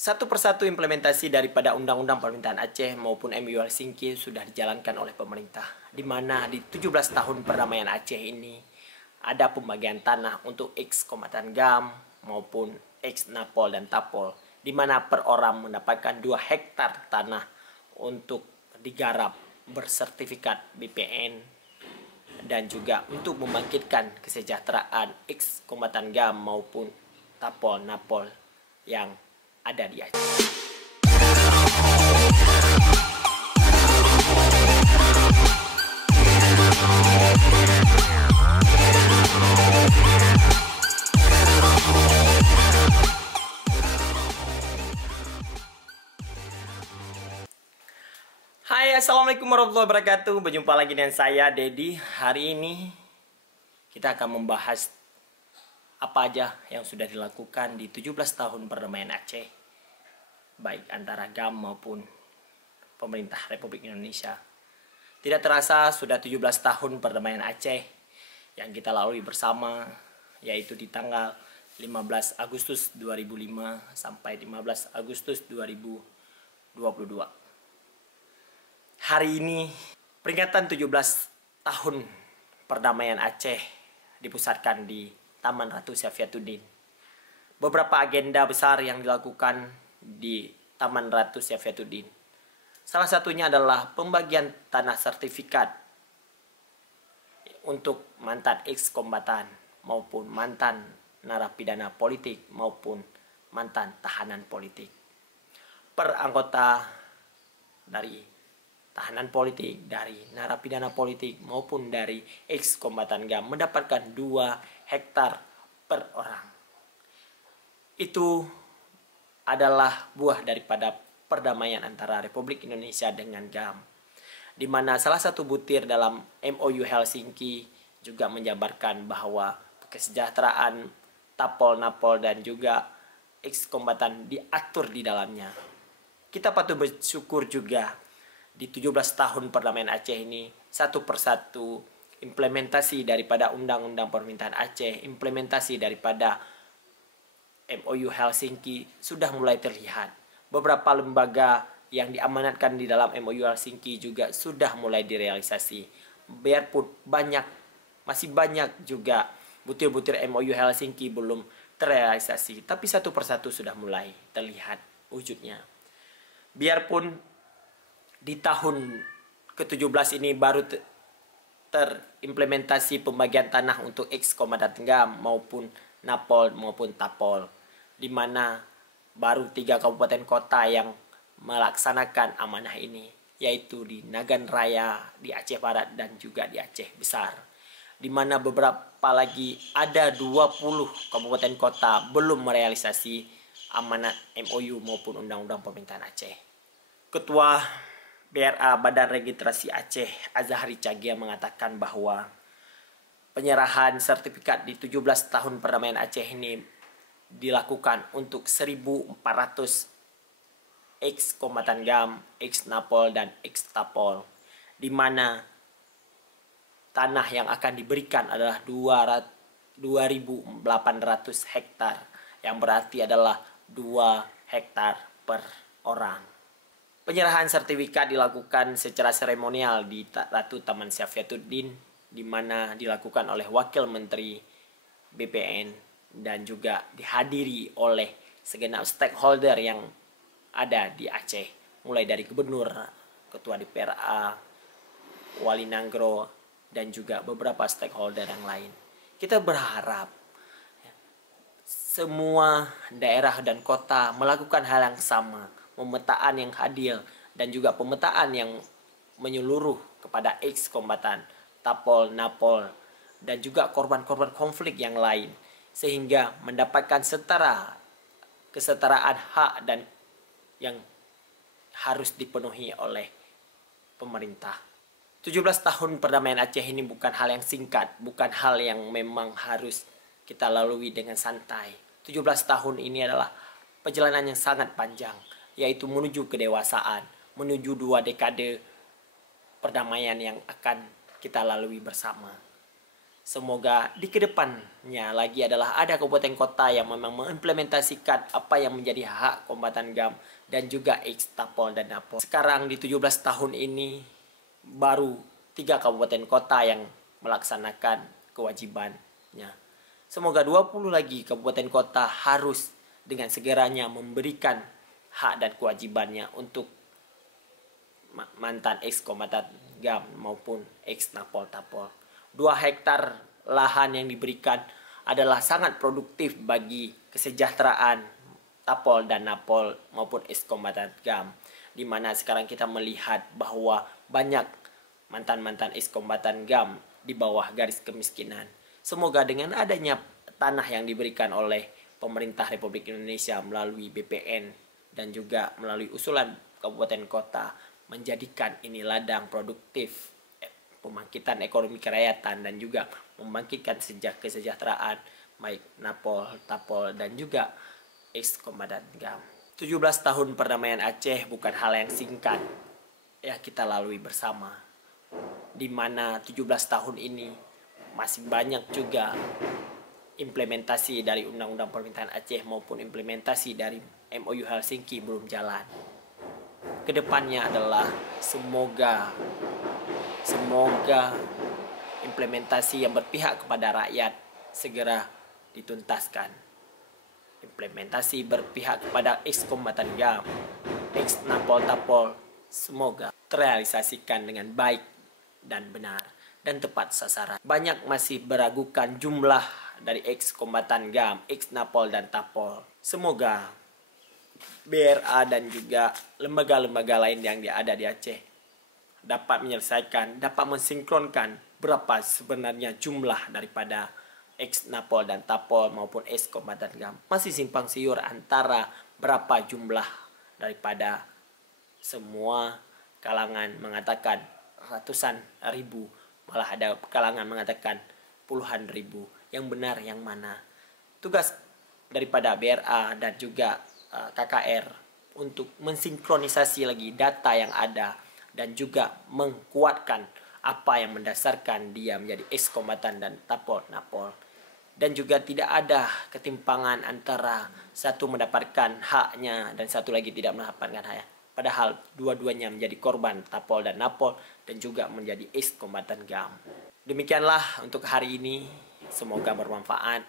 Satu persatu implementasi daripada Undang-Undang Permintaan Aceh maupun MOU Helsinki sudah dijalankan oleh pemerintah, di mana di 17 tahun perdamaian Aceh ini ada pembagian tanah untuk X Kombatan GAM maupun X Napol dan Tapol, di mana per orang mendapatkan 2 hektar tanah untuk digarap bersertifikat BPN dan juga untuk membangkitkan kesejahteraan X Kombatan GAM maupun Tapol Napol yang ada di Aceh. Hai, assalamualaikum warahmatullahi wabarakatuh. Berjumpa lagi dengan saya, Dedi. Hari ini kita akan membahas apa aja yang sudah dilakukan di 17 tahun perdamaian Aceh, baik antara GAM maupun pemerintah Republik Indonesia. Tidak terasa sudah 17 tahun perdamaian Aceh yang kita lalui bersama, yaitu di tanggal 15 Agustus 2005 sampai 15 Agustus 2022. Hari ini peringatan 17 tahun perdamaian Aceh dipusatkan di Taman Ratu Syafiatuddin. Beberapa agenda besar yang dilakukan di Taman Ratu Syafiatuddin. Salah satunya adalah pembagian tanah sertifikat untuk mantan ex-kombatan maupun mantan narapidana politik maupun mantan tahanan politik. Per anggota dari tahanan politik, dari narapidana politik maupun dari ex-kombatan GAM mendapatkan 2 hektar per orang. Itu adalah buah daripada perdamaian antara Republik Indonesia dengan GAM, di mana salah satu butir dalam MOU Helsinki juga menjabarkan bahwa kesejahteraan Tapol, Napol dan juga ex-kombatan diatur di dalamnya. Kita patut bersyukur juga di 17 tahun perdamaian Aceh ini, satu persatu implementasi daripada Undang-Undang Permintaan Aceh, implementasi daripada MOU Helsinki sudah mulai terlihat. Beberapa lembaga yang diamanatkan di dalam MOU Helsinki juga sudah mulai direalisasi. Biarpun masih banyak juga butir-butir MOU Helsinki belum terrealisasi, tapi satu persatu sudah mulai terlihat wujudnya. Biarpun di tahun ke-17 ini baru terimplementasi pembagian tanah untuk ex-kombatan GAM maupun Napol maupun Tapol, di mana baru 3 kabupaten kota yang melaksanakan amanah ini, yaitu di Nagan Raya, di Aceh Barat dan juga di Aceh Besar, di mana beberapa lagi ada 20 kabupaten kota belum merealisasi amanat MOU maupun Undang-Undang Permintaan Aceh. Ketua BRA Badan Registrasi Aceh Azahri Cagia mengatakan bahwa penyerahan sertifikat di 17 tahun perdamaian Aceh ini dilakukan untuk 1.400 ex-kombatan GAM, ex-Napol dan ex-Tapol, di mana tanah yang akan diberikan adalah 2.800 hektar, yang berarti adalah 2 hektar per orang. Penyerahan sertifikat dilakukan secara seremonial di Ratu Taman Syafiatuddin, di mana dilakukan oleh Wakil Menteri BPN dan juga dihadiri oleh segenap stakeholder yang ada di Aceh, mulai dari Gubernur, Ketua DPRA, Wali Nanggro, dan juga beberapa stakeholder yang lain. Kita berharap semua daerah dan kota melakukan hal yang sama, pemetaan yang adil dan juga pemetaan yang menyeluruh kepada ex-kombatan Tapol, Napol dan juga korban-korban konflik yang lain, sehingga mendapatkan kesetaraan hak dan yang harus dipenuhi oleh pemerintah. 17 tahun perdamaian Aceh ini bukan hal yang singkat, bukan hal yang memang harus kita lalui dengan santai. 17 tahun ini adalah perjalanan yang sangat panjang, yaitu menuju kedewasaan, menuju 2 dekade perdamaian yang akan kita lalui bersama. Semoga di kedepannya lagi adalah ada kabupaten kota yang memang mengimplementasikan apa yang menjadi hak kombatan GAM dan juga Tapol dan Napol. Sekarang di 17 tahun ini baru 3 kabupaten kota yang melaksanakan kewajibannya. Semoga 20 lagi kabupaten kota harus dengan segeranya memberikan hak dan kewajibannya untuk mantan kombatan GAM maupun Napol-Tapol. 2 hektar lahan yang diberikan adalah sangat produktif bagi kesejahteraan Tapol dan Napol maupun kombatan GAM, di mana sekarang kita melihat bahwa banyak mantan-mantan kombatan GAM di bawah garis kemiskinan. Semoga dengan adanya tanah yang diberikan oleh pemerintah Republik Indonesia melalui BPN dan juga melalui usulan kabupaten kota menjadikan ini ladang produktif pembangkitan ekonomi kerakyatan dan juga membangkitkan kesejahteraan baik Napol, Tapol dan juga kombatan GAM. 17 tahun perdamaian Aceh bukan hal yang singkat ya kita lalui bersama, di mana 17 tahun ini masih banyak juga implementasi dari Undang-Undang Permintaan Aceh maupun implementasi dari MOU Helsinki belum jalan. Kedepannya adalah semoga implementasi yang berpihak kepada rakyat segera dituntaskan. Implementasi berpihak kepada kombatan GAM, Napol-Tapol semoga terrealisasikan dengan baik dan benar dan tepat sasaran. Banyak masih meragukan jumlah dari kombatan GAM, Napol dan Tapol. Semoga BRA dan juga lembaga-lembaga lain yang ada di Aceh dapat menyelesaikan, dapat mensinkronkan berapa sebenarnya jumlah daripada Napol dan Tapol maupun kombatan GAM. Masih simpang siur antara berapa jumlah daripada semua kalangan mengatakan ratusan ribu, malah ada kalangan mengatakan puluhan ribu. Yang benar yang mana? Tugas daripada BRA dan juga KKR untuk mensinkronisasi lagi data yang ada dan juga menguatkan apa yang mendasarkan dia menjadi kombatan dan Tapol, Napol. Dan juga tidak ada ketimpangan antara satu mendapatkan haknya dan satu lagi tidak mendapatkan haknya. Padahal dua-duanya menjadi korban Tapol dan Napol dan juga menjadi kombatan GAM. Demikianlah untuk hari ini. Semoga bermanfaat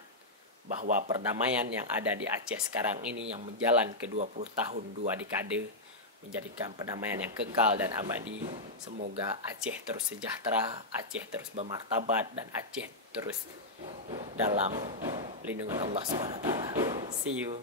bahwa perdamaian yang ada di Aceh sekarang ini yang menjalan ke 20 tahun 2 dekade menjadikan perdamaian yang kekal dan abadi. Semoga Aceh terus sejahtera, Aceh terus bermartabat dan Aceh terus dalam lindungan Allah Subhanahu wa taala. See you.